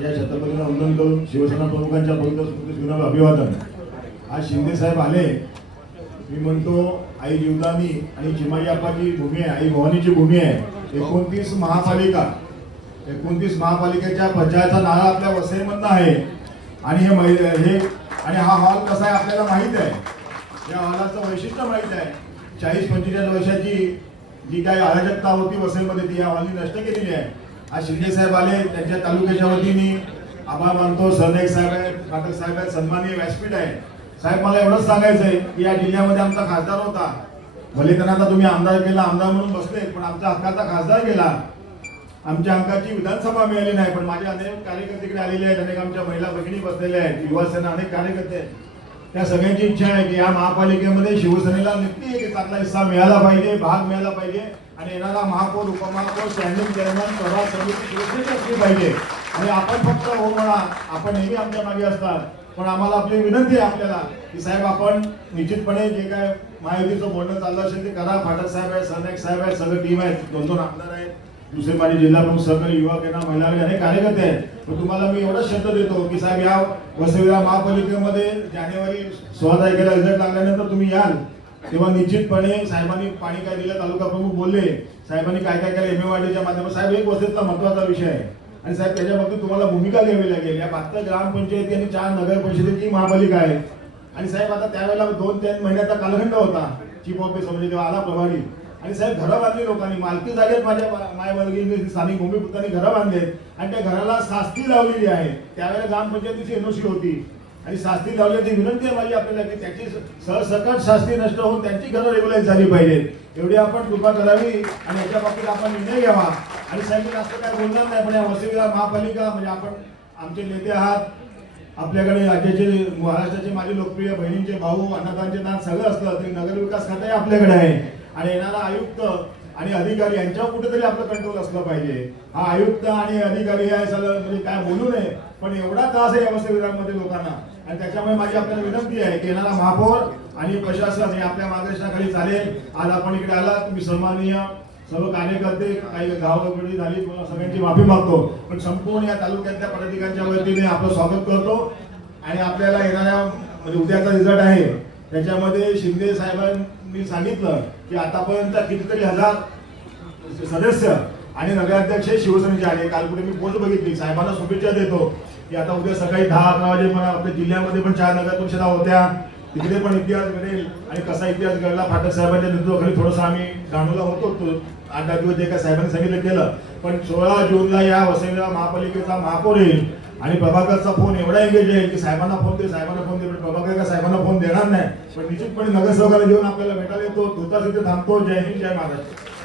माझ्या छत्रपतींना वंदन करून शिवसेना प्रमुखांच्या पवित्र स्मृतीला अभिवादन। आज शिंदे साहेब आले, मी म्हणतो आई जीवदानी आणि चिमाजी आप्पाची भूमी आहे, आई भवानीची भूमी आहे। 29 महापालिकेच्या पंचायतचा नारा आपल्या वसईमधनं आहे आणि हे हा हॉल कसा आहे आपल्याला माहित आहे। या हॉलाचं वैशिष्ट्य माहित आहे। 40-45 वर्षाची जी काही अराजकता होती वसईमध्ये ती या हॉलनी नष्ट केलेली आहे। आज शिंदे साहेब आले, त्यांच्या तालुक्याच्या वतीने आभार मानतो। सरनाईक साहेब आहेत, पाठक साहेब आहेत, सन्माननीय व्यासपीठ आहे। साहेब मला एवढंच सांगायचं आहे की या जिल्ह्यामध्ये आमचा खासदार होता, भले त्यांना आता तुम्ही आमदार केला, आमदार म्हणून बसले, पण आमच्या हक्काचा खासदार गेला। आमच्या अंकाची विधानसभा मिळाली नाही, पण माझे अनेक कार्यकर्ते इकडे आलेले आहेत, अनेक आमच्या महिला भगिनी बसलेल्या आहेत, युवासेना अनेक कार्यकर्ते आहेत। त्या सगळ्यांची इच्छा आहे की या महापालिकेमध्ये शिवसेनेला नक्की एक चांगला हिस्सा मिळाला पाहिजे, भाग मिळाला पाहिजे आणि येणारा महापौर, उपमहापौर, स्टँडिंग चेअरमन, प्रभाग समिती शिवसेनेची असली पाहिजे। आणि आपण फक्त हो म्हणा, आपण नेहमी आमच्या मागे असतात, पण आम्हाला आपली विनंती आहे आपल्याला की साहेब आपण निश्चितपणे जे काय महायुतीचं बोलणं चाललं असेल ते करा। फाटक साहेब आहेत, सरनाईक साहेब आहेत, सगळं टीम आहे, 2-2 आमदार आहेत, दुसरे माझे जिल्हा प्रमुख, सहकारी युवक आहे ना, महिला अनेक कार्यकर्ते आहेत। पण तुम्हाला मी एवढंच शब्द देतो की साहेब या वसईला महापालिकेमध्ये जानेवारी 16 तारखेला रिझल्ट लागल्यानंतर तुम्ही याल तेव्हा निश्चितपणे साहेबांनी पाणी काय दिलं, तालुका प्रमुख बोलले, साहेबांनी काय काय केलं MMRDच्या माध्यमातून, साहेब एक वसईचा महत्वाचा विषय आहे आणि साहेब त्याच्या बाबतीत तुम्हाला भूमिका घ्यावी लागेल। या 72 ग्रामपंचायती आणि 4 नगर परिषदेची महापालिका आहे आणि साहेब आता त्यावेळेला 2-3 महिन्याचा कालखंड होता, चीफ ऑफ म्हणजे तेव्हा आला प्रभारी आणि साहेब घरं बांधली लोकांनी, मालकी जागेत माझ्या मायवर्गीय स्थानिक भूमिपुत्रांनी घरं बांधलेत आणि त्या घराला शास्ती लावलेली आहे। त्यावेळेला ग्रामपंचायतीची NOC होती आणि शास्ती लावल्याची विनंती आहे माझी आपल्याला की त्याची सरसकट शास्ती नष्ट होऊन त्यांची घरं रेग्युलाइज झाली पाहिजेत। एवढी आपण कृपा करावी आणि याच्या बाबतीत आपण निर्णय घ्यावा। आणि साहेब मी जास्त काय बोलणार नाही, पण या वसईला महापालिका म्हणजे आपण आमचे नेते आहात, आपल्याकडे राज्याचे महाराष्ट्राचे माझे लोकप्रिय बहिणींचे भाऊ, अन्नदानचे दान सगळं असलं तरी नगरविकास खाते आपल्याकडे आहे आणि येणारा आयुक्त आणि अधिकारी यांच्यावर कुठेतरी आपलं कंट्रोल असलं पाहिजे। हा आयुक्त आणि अधिकारी आहे सगळं म्हणजे काय बोलू नये, पण एवढा त्रास आहे या वसई विभागामध्ये लोकांना आणि त्याच्यामुळे माझी आपल्याला विनंती आहे की येणारा महापौर आणि प्रशासन हे आपल्या मार्गदर्शनाखाली चालेल। आज आपण इकडे आला, तुम्ही सन्माननीय सर्व कार्यकर्ते, काही गावोगावी झाली, सगळ्यांची माफी मागतो, पण संपूर्ण या तालुक्यातल्या पदाधिकाऱ्यांच्या वतीने आपलं स्वागत करतो। आणि आपल्याला येणाऱ्या म्हणजे उद्याचा रिझल्ट आहे त्याच्यामध्ये शिंदे साहेबांनी सांगितलं की आतापर्यंत कितीतरी हजार सदस्य आणि नगराध्यक्ष शिवसेनेचे आले। काल पुढे मी पोस्ट बघितली, साहेबांना शुभेच्छा देतो की आता उद्या सकाळी 10-11 वाजेपर्यंत आपल्या जिल्ह्यामध्ये पण 4 नगर परिषदा होत्या, तिकडे पण इतिहास घडेल आणि कसा इतिहास घडला फाटक साहेबांच्या नेतृत्वाखाली थोडंसं आम्ही जाणवला होतो 8-10 दिवस जे काय साहेबांनी सांगितलं केलं। पण 16 जूनला या वसईला महापालिकेचा महापौर येईल आणि प्रभाकरचा फोन एवढा एंगेज येईल की साहेबांना फोन दे, साहेबांना फोन दे, पण प्रभाकर का साहेबांना फोन देणार नाही, पण निश्चितपणे नगरसेवकाला घेऊन आपल्याला भेटायला येतो। तुर्तास इथे थांबतो। जय हिंद, जय महाराष्ट्र।